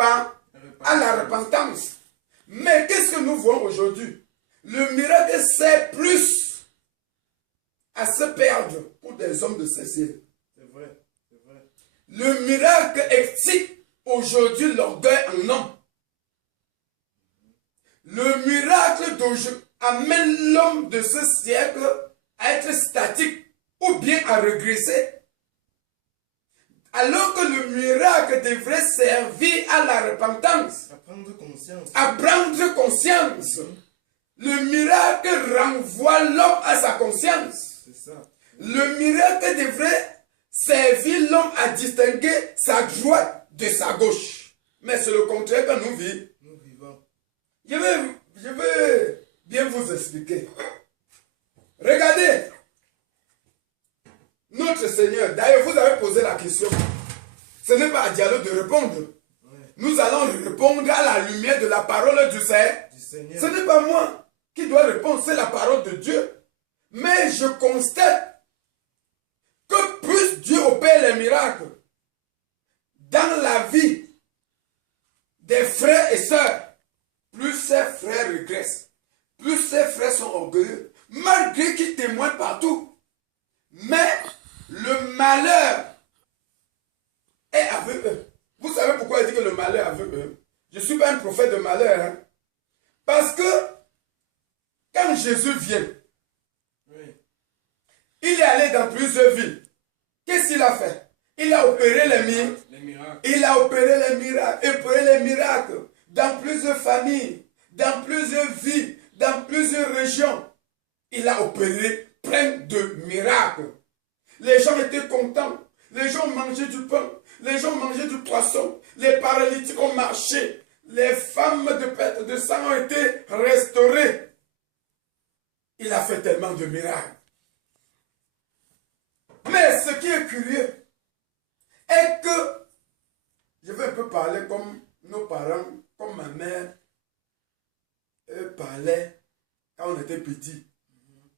à la repentance. Mais qu'est-ce que nous voyons aujourd'hui? Le miracle sert plus à se perdre pour des hommes de ce ciel. C'est vrai, c'est vrai. Le miracle excite aujourd'hui l'orgueil en homme. Le miracle d'aujourd'hui amène l'homme de ce siècle à être statique ou bien à régresser. Alors que le miracle devrait servir à la repentance. À prendre conscience. À prendre conscience. Le miracle renvoie l'homme à sa conscience. C'est ça. Le miracle devrait servir l'homme à distinguer sa droite de sa gauche. Mais c'est le contraire que nous vivons. Nous vivons. Je vais bien vous expliquer. Regardez. Notre Seigneur, d'ailleurs vous avez posé la question. Ce n'est pas à Diallo de répondre. Ouais. Nous allons répondre à la lumière de la parole du Seigneur. Ce n'est pas moi qui dois répondre, c'est la parole de Dieu. Mais je constate que plus Dieu opère les miracles dans la vie des frères et sœurs, plus ces frères régressent, plus ces frères sont orgueilleux, malgré qu'ils témoignent partout. Mais le malheur est avec eux. Vous savez pourquoi il dit que le malheur est avec eux? Je ne suis pas un prophète de malheur. Hein? Parce que quand Jésus vient, Oui. il est allé dans plusieurs villes. Qu'est-ce qu'il a fait? Il a opéré les miracles. Il a opéré les miracles dans plusieurs familles, dans plusieurs villes, dans plusieurs régions. Il a opéré plein de miracles. Les gens étaient contents. Les gens mangeaient du pain. Les gens mangeaient du poisson. Les paralytiques ont marché. Les femmes de perte de sang ont été restaurées. Il a fait tellement de miracles. Mais ce qui est curieux est que, je vais un peu parler comme nos parents, comme ma mère, parlait quand on était petit.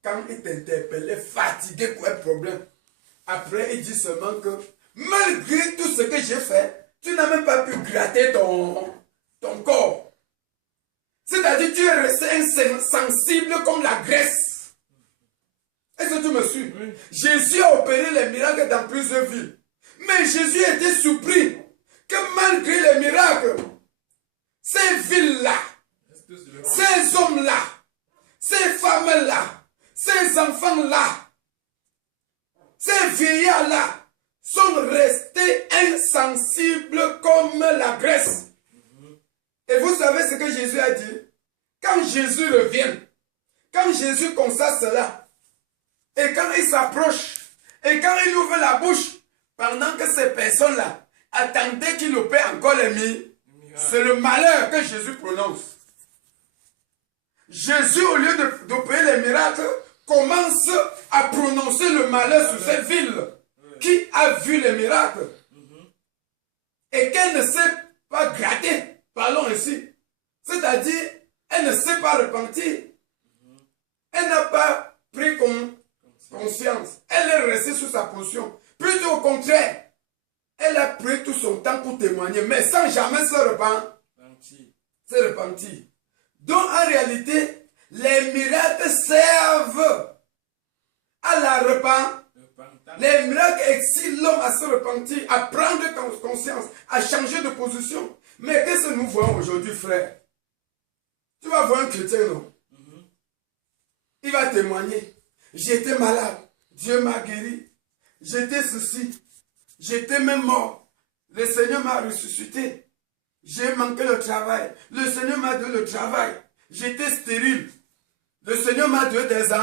Quand il t'interpellait, fatigué pour un problème. Après, il dit seulement que, malgré tout ce que j'ai fait, tu n'as même pas pu gratter ton corps. C'est-à-dire, tu es resté insensible comme la graisse. Est-ce que tu me suis? Oui. Jésus a opéré les miracles dans plusieurs villes. Mais Jésus était surpris que malgré les miracles, ces villes-là, ces hommes-là, ces femmes-là, ces enfants-là, ces vieillards-là sont restés insensibles comme la graisse. Et vous savez ce que Jésus a dit? Quand Jésus revient, quand Jésus constate cela, et quand il s'approche, et quand il ouvre la bouche, pendant que ces personnes-là attendaient qu'il opère encore les miracles, c'est le malheur que Jésus prononce. Jésus, au lieu d'opérer les miracles, commence à prononcer le malheur sur cette ville qui a vu les miracles et qu'elle ne sait pas gratter, parlons ici. C'est-à-dire, elle ne s'est pas repentie. Elle n'a pas pris conscience. Elle est restée sous sa position. Plutôt au contraire, elle a pris tout son temps pour témoigner, mais sans jamais se repentir. Donc, en réalité, les miracles servent à la repentance. Les miracles excitent l'homme à se repentir, à prendre conscience, à changer de position. Mais qu'est-ce que nous voyons aujourd'hui, frère? Tu vas voir un chrétien, non? Il va témoigner. J'étais malade. Dieu m'a guéri. J'étais ceci. J'étais même mort. Le Seigneur m'a ressuscité. J'ai manqué le travail. Le Seigneur m'a donné le travail. J'étais stérile. Le Seigneur m'a donné des enfants.